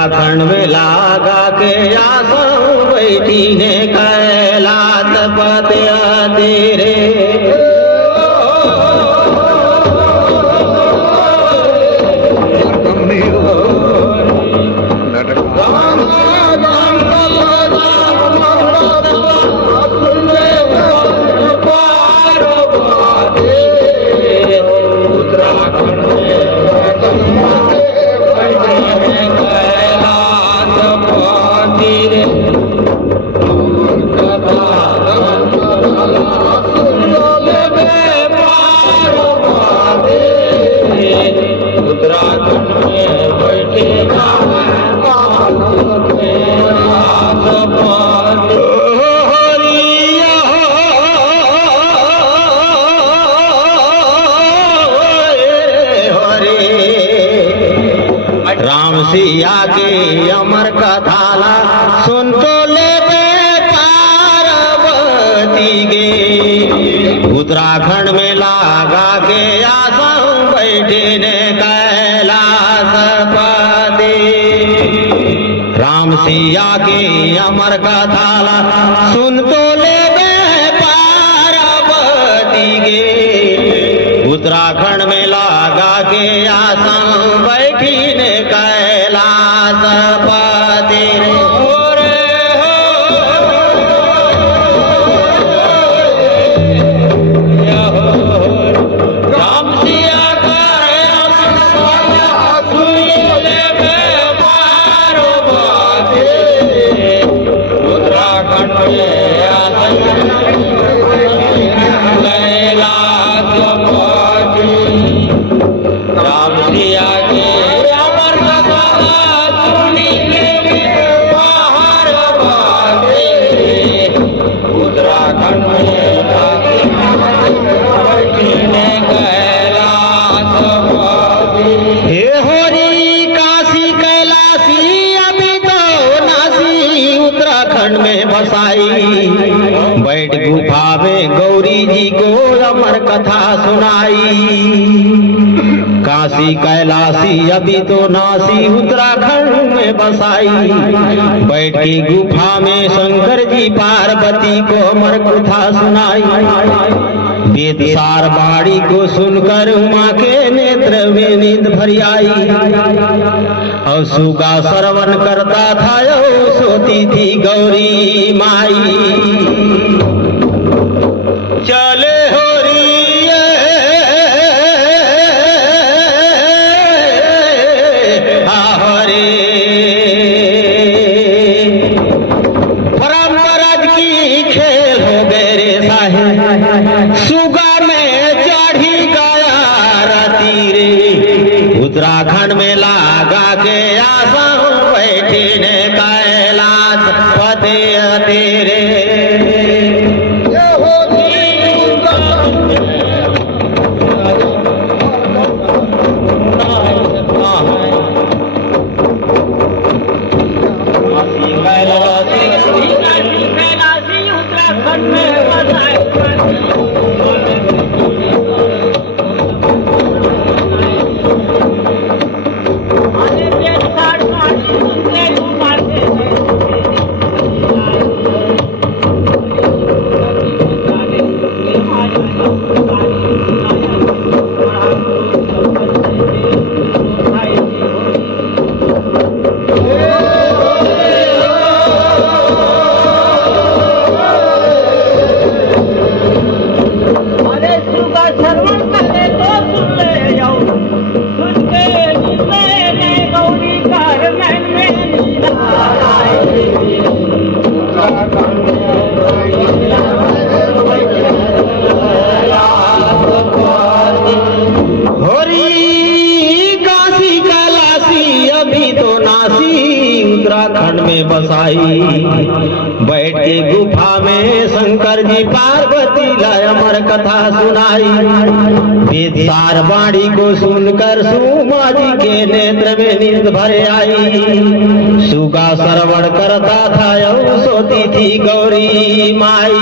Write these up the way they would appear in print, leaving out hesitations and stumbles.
उत्तराखंड में लागा के आसों बैठी ने कैलाश पते तेरे राम सिया के अमर कथाला सुन तो ले पार्वती गे उत्तराखंड में लागा के आसों बैठे ने कैलाश पते राम सिया के अमर कथाला सुन तो ले पार्वती गे उत्तराखंड में लागा के आसों बैठी ने कैलाश पते राम सिया उत्तराखंड राम सिया के अमर कथा सुनी के बाहर बाजे उत्तराखंड में कैलाश पते हे होरी काशी कैलाशी अभी तो नासी उत्तराखंड में बसाई बैठ गुफा में गौरी जी को अमर कथा सुनाई काशी कैलाशी अभी तो नासी उत्तराखंड में बसाई बैठ के गुफा में शंकर जी पार्वती को अमर कथा सुनाई वेद सार बाड़ी को सुनकर उमा के नेत्र में नींद भरी आई और सुगा श्रवण करता था सोती थी गौरी माई चले होरी सुगा में चढ़ी गया रती रे उत्तराखंड में लागा के आसों बैठी ने कैलाश पते तेरे उत्तराखंड में उत्तराखंड में बसाई बैठ के गुफा में शंकर जी पार्वती लाय अमर कथा सुनाई वेद सार बाणी को सुनकर सुमा जी के नेत्र में नींद भर आई सुगा श्रवण करता था सोती थी गौरी माई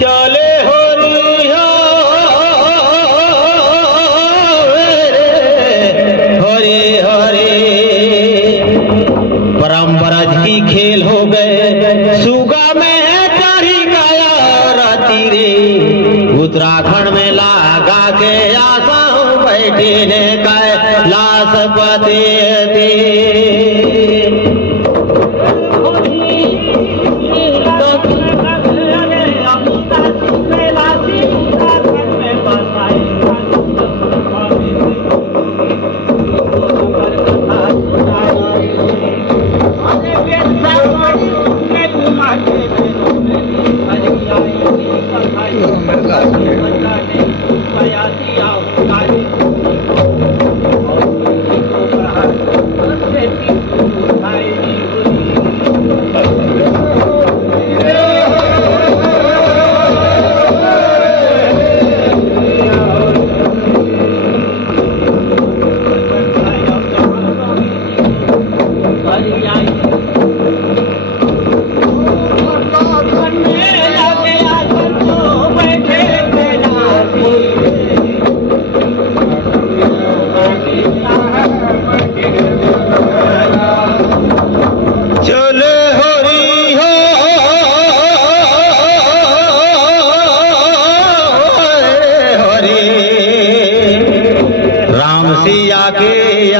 चले हरे हरे उत्तराखंड में लागा के आसा बैठी ने कैलाश पति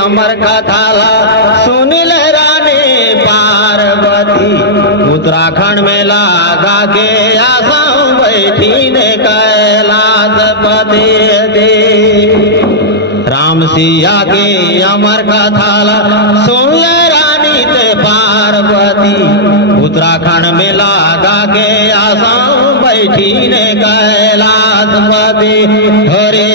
अमर कथा सुन ले रानी पार्वती उत्तराखंड में लागा के आसा बैठी ने कैलाश पति दे राम सिया के अमर कथा सुन ले रानी ते पार्वती उत्तराखंड में लागा के आसा बैठी ने कैलाश पति हरे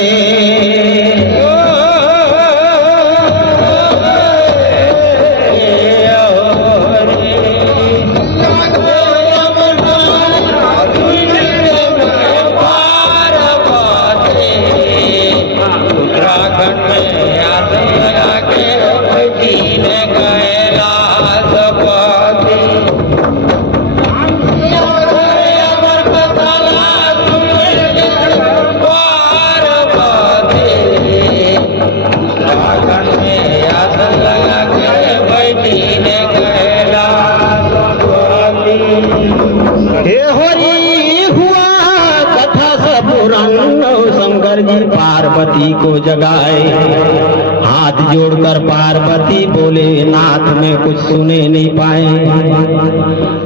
शंकर जी पार्वती को जगाए हाथ जोड़कर पार्वती बोले नाथ में कुछ सुने नहीं पाए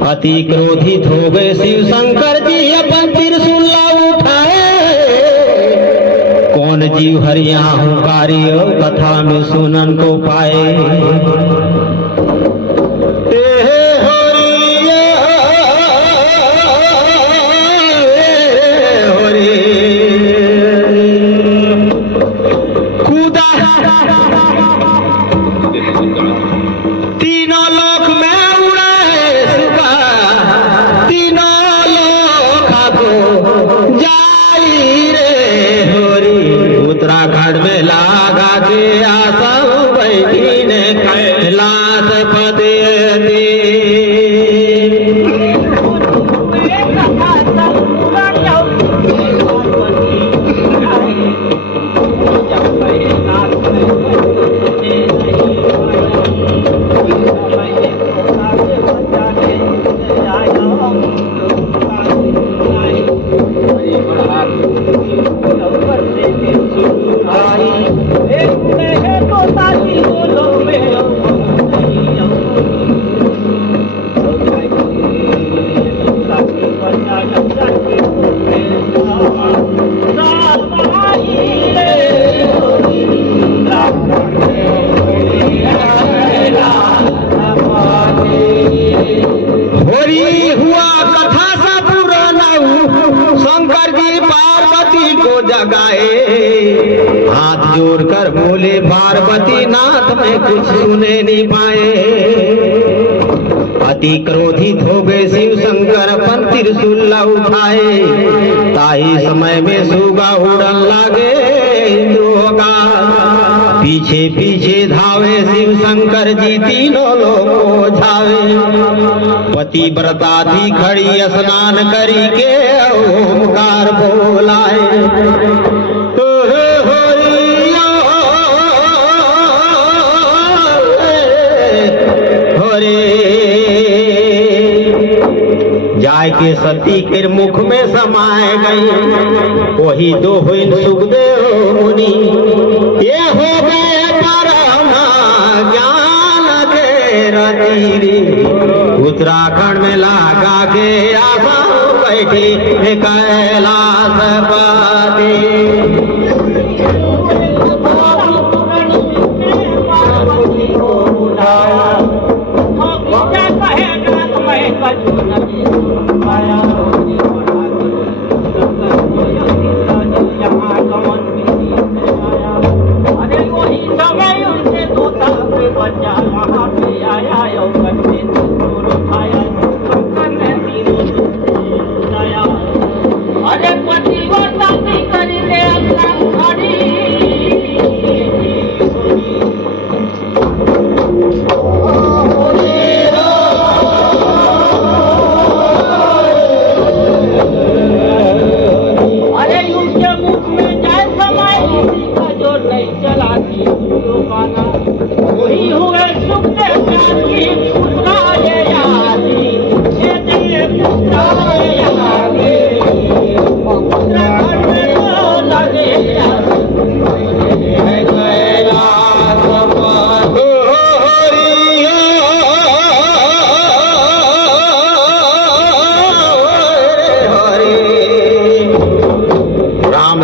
अति क्रोधित हो गए शिव शंकर जी अपन त्रिशूल उठाए कौन जीव हरिया हुंकारियो कथा में सुनन को पाए उत्तराखंड में लागा के आसा बैठी ने कैलाश पति हाथ जोड़कर बोले पार्वती नाथ में कुछ सुने नहीं पाए अति क्रोधित हो गए शिव शंकर अपन त्रिशूल उठाए ताई समय में सुगा उड़न लागे इंद्रोगा पीछे पीछे धावे शिव शंकर जी तीनों लोगों झावे पतिव्रता थी खड़ी स्नान करी के ओमकार बोलाए जाय जाके सती के मुख में समाए गई। वही दो हुई सुखदेव मुनि, ये हो गए परम ज्ञान के रतीरे। उत्तराखंड में लागा के आशा बैठे कैलाश पति।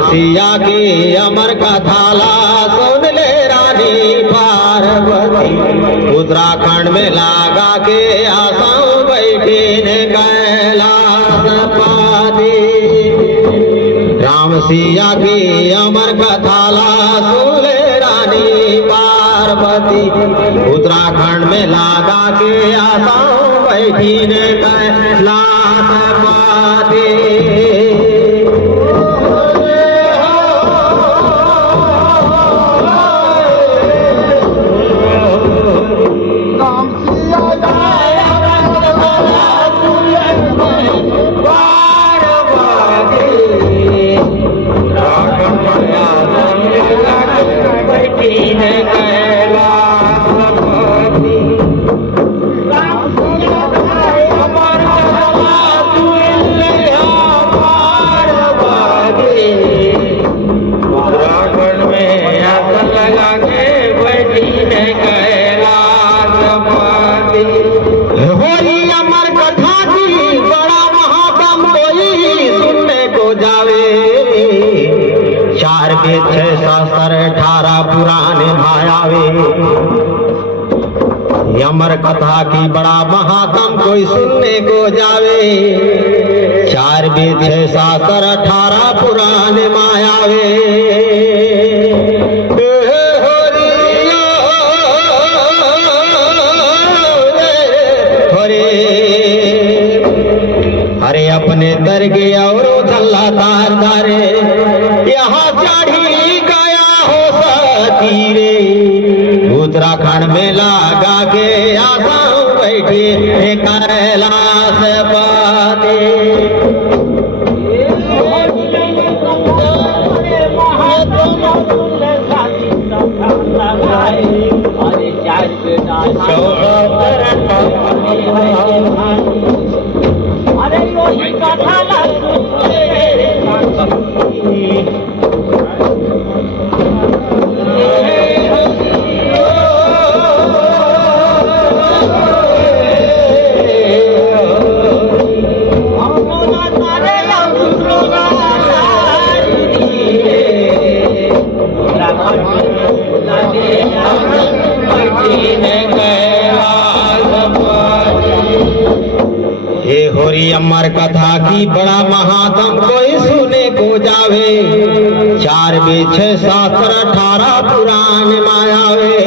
सिया की अमर कथाला सुन ले रानी पार्वती। उत्तराखंड में लागा के आसाओं बैठी ने कैलाश पति। राम सिया की अमर कथाला सुन ले रानी पार्वती। उत्तराखंड में लागा के आसाओं बैठी ने कैलाश पति। छह शास्त्र 18 पुराने भायावे। अमर कथा की बड़ा महात्म कोई सुनने को जावे। 4 वेद 6 शास्त्र 18 पुराने मायावे। अरे अपने दरगे और चल्ला तार तारे यहाँ चढ़ी गया हो सतीरे। उत्तराखंड में लागा के आसाओं बैठे कैलाश पति। हे होरी अमर कथा की बड़ा महात्म कोई सुने को जावे। 4 वेद 6 शास्त्र 18 पुराण मायावे।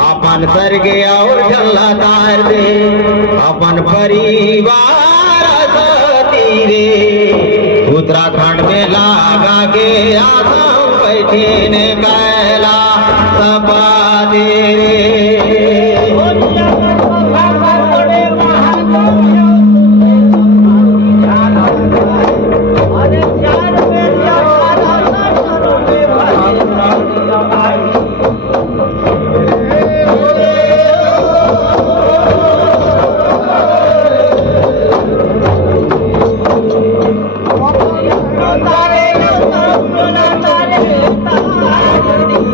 अपन स्वर्ग और जल्ला तार दे अपन परिवार तीरे। उत्तराखंड में लागा के आसाओं बैठे ने कैलाश पति। अरे 4 वेद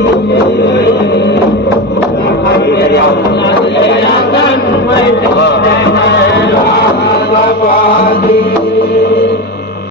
हाँ।